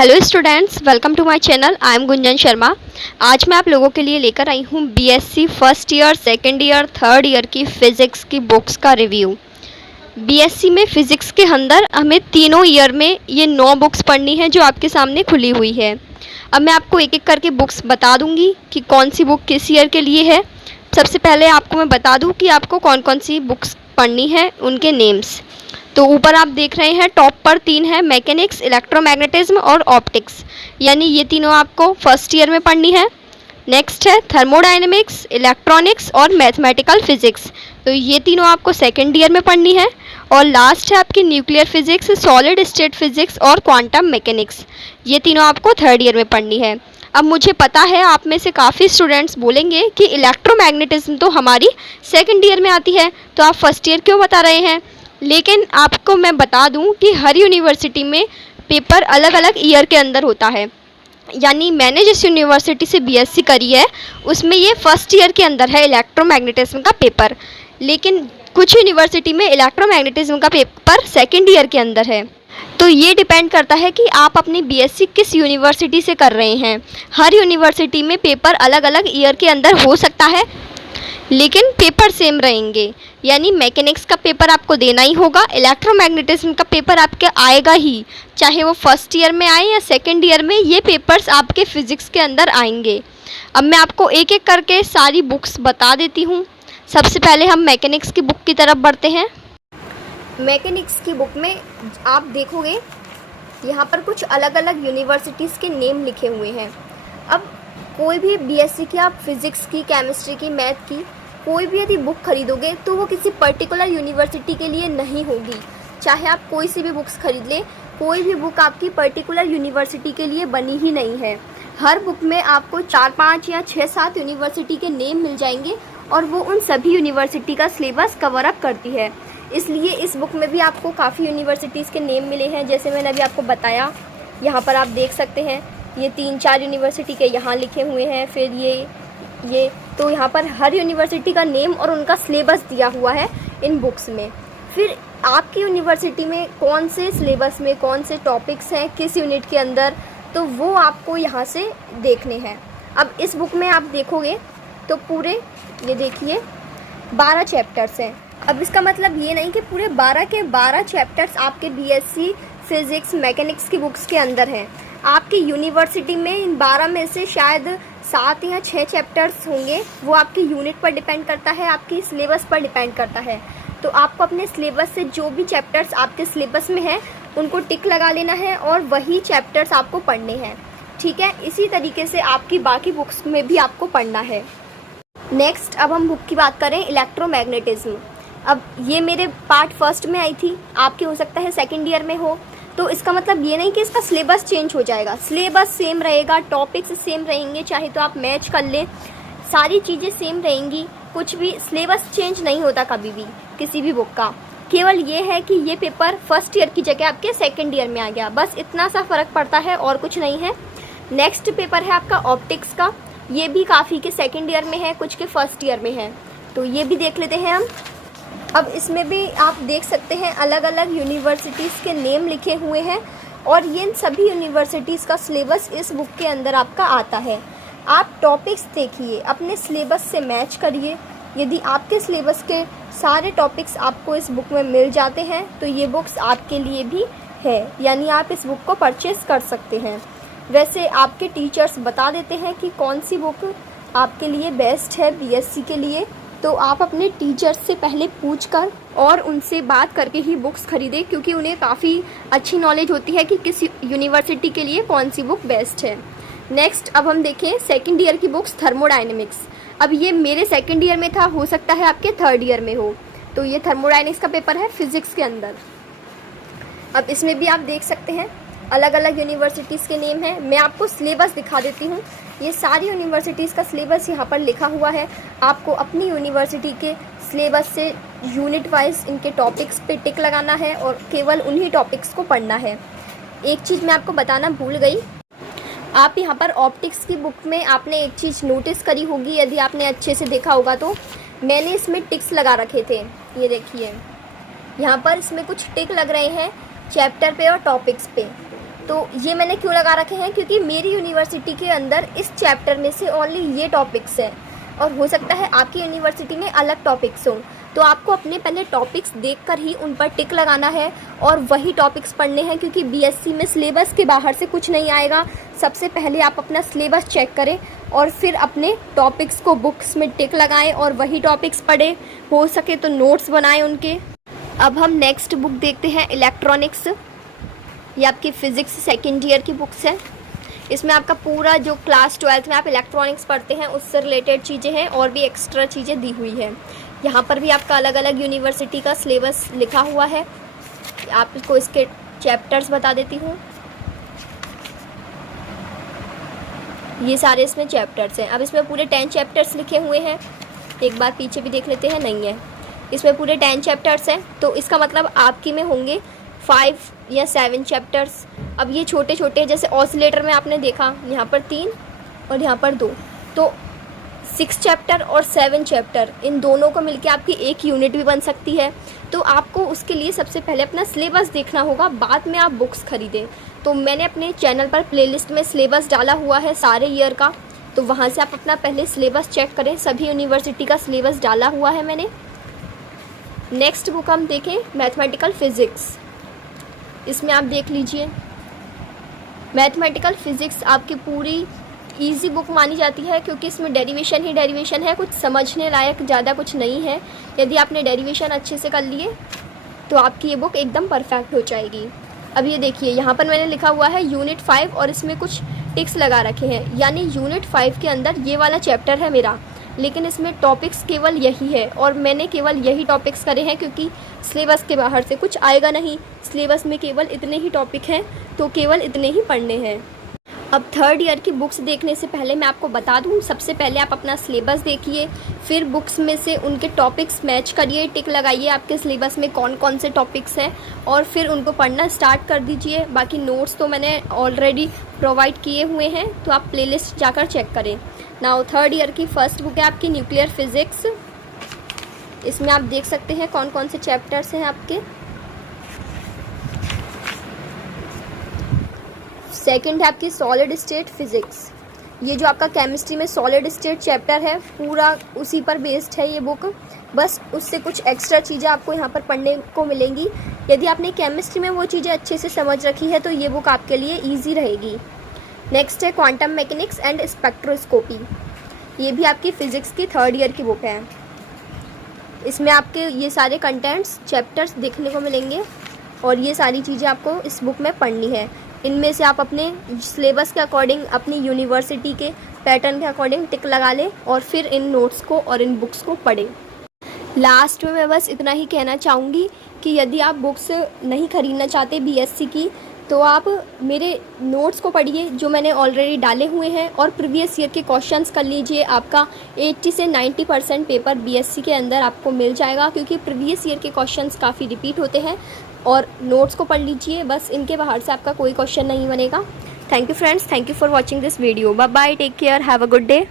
Hello students, welcome to my channel. I am Gunjan Sharma. आज मैं आप लोगों के लिए लेकर आई हूँ BSc first year, second year, third year की फ़िज़िक्स की बुक्स का रिव्यू। बीएससी में फ़िज़िक्स के अंदर हमें तीनों ईयर में ये 9 बुक्स पढ़नी है जो आपके सामने खुली हुई है। अब मैं आपको एक एक करके बुक्स बता दूँगी कि कौन सी बुक किस ईयर के लिए है। सबसे पहले आपको मैं बता दूँ कि आपको कौन कौन सी बुक्स पढ़नी है, उनके नेम्स। तो ऊपर आप देख रहे हैं टॉप पर 3 है, मैकेनिक्स, इलेक्ट्रोमैग्नेटिज्म और ऑप्टिक्स, यानी ये तीनों आपको फर्स्ट ईयर में पढ़नी है। नेक्स्ट है थर्मोडायनेमिक्स, इलेक्ट्रॉनिक्स और मैथमेटिकल फिजिक्स, तो ये तीनों आपको सेकेंड ईयर में पढ़नी है। और लास्ट है आपकी nuclear physics, solid state physics और क्वांटम मैकेनिक्स, ये तीनों आपको थर्ड ईयर में पढ़नी है। अब मुझे पता है आप में से काफ़ी स्टूडेंट्स बोलेंगे कि इलेक्ट्रोमैग्नेटिज्म तो हमारी सेकेंड ईयर में आती है, तो आप फर्स्ट ईयर क्यों बता रहे हैं। लेकिन आपको मैं बता दूं कि हर यूनिवर्सिटी में पेपर अलग अलग ईयर के अंदर होता है। यानी मैंने जिस यूनिवर्सिटी से बीएससी करी है उसमें ये फर्स्ट ईयर के अंदर है इलेक्ट्रोमैग्नेटिज्म का पेपर, लेकिन कुछ यूनिवर्सिटी में इलेक्ट्रोमैग्नेटिज्म का पेपर सेकेंड ईयर के अंदर है। तो ये डिपेंड करता है कि आप अपनी बीएससी किस यूनिवर्सिटी से कर रहे हैं। हर यूनिवर्सिटी में पेपर अलग अलग ईयर के अंदर हो सकता है, लेकिन पेपर सेम रहेंगे। यानी मैकेनिक्स का पेपर आपको देना ही होगा, इलेक्ट्रोमैग्नेटिज्म का पेपर आपके आएगा ही, चाहे वो फर्स्ट ईयर में आए या सेकेंड ईयर में, ये पेपर्स आपके फ़िज़िक्स के अंदर आएंगे। अब मैं आपको एक एक करके सारी बुक्स बता देती हूँ। सबसे पहले हम मैकेनिक्स की बुक की तरफ बढ़ते हैं। मैकेनिक्स की बुक में आप देखोगे यहाँ पर कुछ अलग अलग यूनिवर्सिटीज़ के नेम लिखे हुए हैं। अब कोई भी बीएससी की, आप फिज़िक्स की, केमिस्ट्री की, मैथ की कोई भी यदि बुक खरीदोगे तो वो किसी पर्टिकुलर यूनिवर्सिटी के लिए नहीं होगी। चाहे आप कोई सी भी बुक्स खरीद लें, कोई भी बुक आपकी पर्टिकुलर यूनिवर्सिटी के लिए बनी ही नहीं है। हर बुक में आपको 4-5 या 6-7 यूनिवर्सिटी के नेम मिल जाएंगे और वो उन सभी यूनिवर्सिटी का सिलेबस कवर अप करती है। इसलिए इस बुक में भी आपको काफ़ी यूनिवर्सिटीज़ के नेम मिले हैं, जैसे मैंने अभी आपको बताया। यहाँ पर आप देख सकते हैं ये 3-4 यूनिवर्सिटी के यहाँ लिखे हुए हैं। फिर ये तो यहाँ पर हर यूनिवर्सिटी का नेम और उनका सिलेबस दिया हुआ है इन बुक्स में। फिर आपकी यूनिवर्सिटी में कौन से सिलेबस में कौन से टॉपिक्स हैं, किस यूनिट के अंदर, तो वो आपको यहाँ से देखने हैं। अब इस बुक में आप देखोगे तो पूरे ये देखिए 12 चैप्टर्स हैं। अब इसका मतलब ये नहीं कि पूरे 12 के 12 चैप्टर्स आपके बीएससी फिज़िक्स मैकेनिक्स की बुक्स के अंदर हैं। आपकी यूनिवर्सिटी में इन 12 में से शायद 7 या 6 चैप्टर्स होंगे। वो आपकी यूनिट पर डिपेंड करता है, आपकी सिलेबस पर डिपेंड करता है। तो आपको अपने सिलेबस से जो भी चैप्टर्स आपके सिलेबस में हैं उनको टिक लगा लेना है और वही चैप्टर्स आपको पढ़ने हैं, ठीक है। इसी तरीके से आपकी बाकी बुक्स में भी आपको पढ़ना है। नेक्स्ट अब हम बुक की बात करें, इलेक्ट्रोमैग्नेटिज्म। अब ये मेरे पार्ट फर्स्ट में आई थी, आपके हो सकता है सेकेंड ईयर में हो। तो इसका मतलब ये नहीं कि इसका सिलेबस चेंज हो जाएगा, सिलेबस सेम रहेगा, टॉपिक्स सेम रहेंगे, चाहे तो आप मैच कर लें, सारी चीज़ें सेम रहेंगी। कुछ भी सिलेबस चेंज नहीं होता कभी भी किसी भी बुक का। केवल ये है कि ये पेपर फर्स्ट ईयर की जगह आपके सेकेंड ईयर में आ गया, बस इतना सा फ़र्क पड़ता है और कुछ नहीं है। नेक्स्ट पेपर है आपका ऑप्टिक्स का। ये भी काफ़ी के सेकेंड ईयर में है, कुछ के फर्स्ट ईयर में है, तो ये भी देख लेते हैं हम। अब इसमें भी आप देख सकते हैं अलग अलग यूनिवर्सिटीज़ के नेम लिखे हुए हैं और ये सभी यूनिवर्सिटीज़ का सिलेबस इस बुक के अंदर आपका आता है। आप टॉपिक्स देखिए, अपने सिलेबस से मैच करिए। यदि आपके सिलेबस के सारे टॉपिक्स आपको इस बुक में मिल जाते हैं तो ये बुक्स आपके लिए भी है, यानी आप इस बुक को परचेज़ कर सकते हैं। वैसे आपके टीचर्स बता देते हैं कि कौन सी बुक आपके लिए बेस्ट है बीएससी के लिए, तो आप अपने टीचर्स से पहले पूछकर और उनसे बात करके ही बुक्स खरीदें, क्योंकि उन्हें काफ़ी अच्छी नॉलेज होती है कि किस यूनिवर्सिटी के लिए कौन सी बुक बेस्ट है। नेक्स्ट अब हम देखें सेकंड ईयर की बुक्स, थर्मोडायनेमिक्स। अब ये मेरे सेकंड ईयर में था, हो सकता है आपके थर्ड ईयर में हो। तो ये थर्मोडायनेमिक्स का पेपर है फिज़िक्स के अंदर। अब इसमें भी आप देख सकते हैं अलग अलग यूनिवर्सिटीज़ के नेम हैं। मैं आपको सिलेबस दिखा देती हूँ। ये सारी यूनिवर्सिटीज़ का सिलेबस यहाँ पर लिखा हुआ है। आपको अपनी यूनिवर्सिटी के सिलेबस से यूनिट वाइज इनके टॉपिक्स पे टिक लगाना है और केवल उन्हीं टॉपिक्स को पढ़ना है। एक चीज़ मैं आपको बताना भूल गई, आप यहाँ पर ऑप्टिक्स की बुक में आपने एक चीज़ नोटिस करी होगी, यदि आपने अच्छे से देखा होगा तो मैंने इसमें टिक्स लगा रखे थे। ये देखिए यहाँ पर इसमें कुछ टिक लग रहे हैं चैप्टर पे और टॉपिक्स पे। तो ये मैंने क्यों लगा रखे हैं, क्योंकि मेरी यूनिवर्सिटी के अंदर इस चैप्टर में से ओनली ये टॉपिक्स हैं और हो सकता है आपकी यूनिवर्सिटी में अलग टॉपिक्स हों। तो आपको अपने पहले टॉपिक्स देखकर ही उन पर टिक लगाना है और वही टॉपिक्स पढ़ने हैं, क्योंकि बीएससी में सिलेबस के बाहर से कुछ नहीं आएगा। सबसे पहले आप अपना सिलेबस चेक करें और फिर अपने टॉपिक्स को बुक्स में टिक लगाएं और वही टॉपिक्स पढ़ें। हो सके तो नोट्स बनाएं उनके। अब हम नेक्स्ट बुक देखते हैं, इलेक्ट्रॉनिक्स। ये आपकी फ़िज़िक्स सेकेंड ईयर की बुक्स है। इसमें आपका पूरा जो क्लास 12th में आप इलेक्ट्रॉनिक्स पढ़ते हैं उससे रिलेटेड चीज़ें हैं और भी एक्स्ट्रा चीज़ें दी हुई है। यहाँ पर भी आपका अलग अलग यूनिवर्सिटी का सिलेबस लिखा हुआ है। आपको इसके चैप्टर्स बता देती हूँ। ये सारे इसमें चैप्टर्स हैं। अब इसमें पूरे 10 चैप्टर्स लिखे हुए हैं। एक बार पीछे भी देख लेते हैं, नहीं है। इसमें पूरे 10 चैप्टर्स हैं, तो इसका मतलब आपकी में होंगे 5 या 7 चैप्टर्स। अब ये छोटे छोटे, जैसे ऑसिलेटर में आपने देखा यहाँ पर 3 और यहाँ पर 2, तो 6 चैप्टर और 7 चैप्टर, इन दोनों को मिलके आपकी एक यूनिट भी बन सकती है। तो आपको उसके लिए सबसे पहले अपना सिलेबस देखना होगा, बाद में आप बुक्स खरीदें। तो मैंने अपने चैनल पर प्लेलिस्ट में सिलेबस डाला हुआ है सारे ईयर का, तो वहाँ से आप अपना पहले सिलेबस चेक करें। सभी यूनिवर्सिटी का सिलेबस डाला हुआ है मैंने। नेक्स्ट बुक हम देखें, मैथमेटिकल फ़िज़िक्स। इसमें आप देख लीजिए, मैथमेटिकल फ़िज़िक्स आपकी पूरी इजी बुक मानी जाती है, क्योंकि इसमें डेरिवेशन ही डेरिवेशन है, कुछ समझने लायक ज़्यादा कुछ नहीं है। यदि आपने डेरिवेशन अच्छे से कर लिए तो आपकी ये बुक एकदम परफेक्ट हो जाएगी। अब ये देखिए, यहाँ पर मैंने लिखा हुआ है यूनिट 5 और इसमें कुछ टिक्स लगा रखे हैं, यानी यूनिट 5 के अंदर ये वाला चैप्टर है मेरा, लेकिन इसमें टॉपिक्स केवल यही है और मैंने केवल यही टॉपिक्स करे हैं, क्योंकि सिलेबस के बाहर से कुछ आएगा नहीं। सिलेबस में केवल इतने ही टॉपिक हैं, तो केवल इतने ही पढ़ने हैं। अब थर्ड ईयर की बुक्स देखने से पहले मैं आपको बता दूं, सबसे पहले आप अपना सिलेबस देखिए, फिर बुक्स में से उनके टॉपिक्स मैच करिए, टिक लगाइए आपके सिलेबस में कौन कौन से टॉपिक्स हैं और फिर उनको पढ़ना स्टार्ट कर दीजिए। बाकी नोट्स तो मैंने ऑलरेडी प्रोवाइड किए हुए हैं, तो आप प्लेलिस्ट जाकर चेक करें। नाउ थर्ड ईयर की फर्स्ट बुक है आपकी न्यूक्लियर फिज़िक्स। इसमें आप देख सकते हैं कौन कौन से चैप्टर्स हैं आपके। सेकंड है आपकी सॉलिड स्टेट फिज़िक्स। ये जो आपका केमिस्ट्री में सॉलिड स्टेट चैप्टर है, पूरा उसी पर बेस्ड है ये बुक, बस उससे कुछ एक्स्ट्रा चीज़ें आपको यहाँ पर पढ़ने को मिलेंगी। यदि आपने केमिस्ट्री में वो चीज़ें अच्छे से समझ रखी है तो ये बुक आपके लिए ईजी रहेगी। नेक्स्ट है क्वांटम मैकेनिक्स एंड स्पेक्ट्रोस्कोपी। ये भी आपकी फ़िज़िक्स की थर्ड ईयर की बुक है। इसमें आपके ये सारे कंटेंट्स चैप्टर्स देखने को मिलेंगे और ये सारी चीज़ें आपको इस बुक में पढ़नी है। इनमें से आप अपने सिलेबस के अकॉर्डिंग, अपनी यूनिवर्सिटी के पैटर्न के अकॉर्डिंग टिक लगा लें और फिर इन नोट्स को और इन बुक्स को पढ़ें। लास्ट में मैं बस इतना ही कहना चाहूँगी कि यदि आप बुक्स नहीं ख़रीदना चाहते बीएससी की, तो आप मेरे नोट्स को पढ़िए जो मैंने ऑलरेडी डाले हुए हैं और प्रीवियस ईयर के क्वेश्चंस कर लीजिए। आपका 80 से 90% पेपर बीएससी के अंदर आपको मिल जाएगा, क्योंकि प्रीवियस ईयर के क्वेश्चंस काफ़ी रिपीट होते हैं। और नोट्स को पढ़ लीजिए, बस इनके बाहर से आपका कोई क्वेश्चन नहीं बनेगा। Thank you friends, thank you for watching this video. Bye bye, take care, have a good day.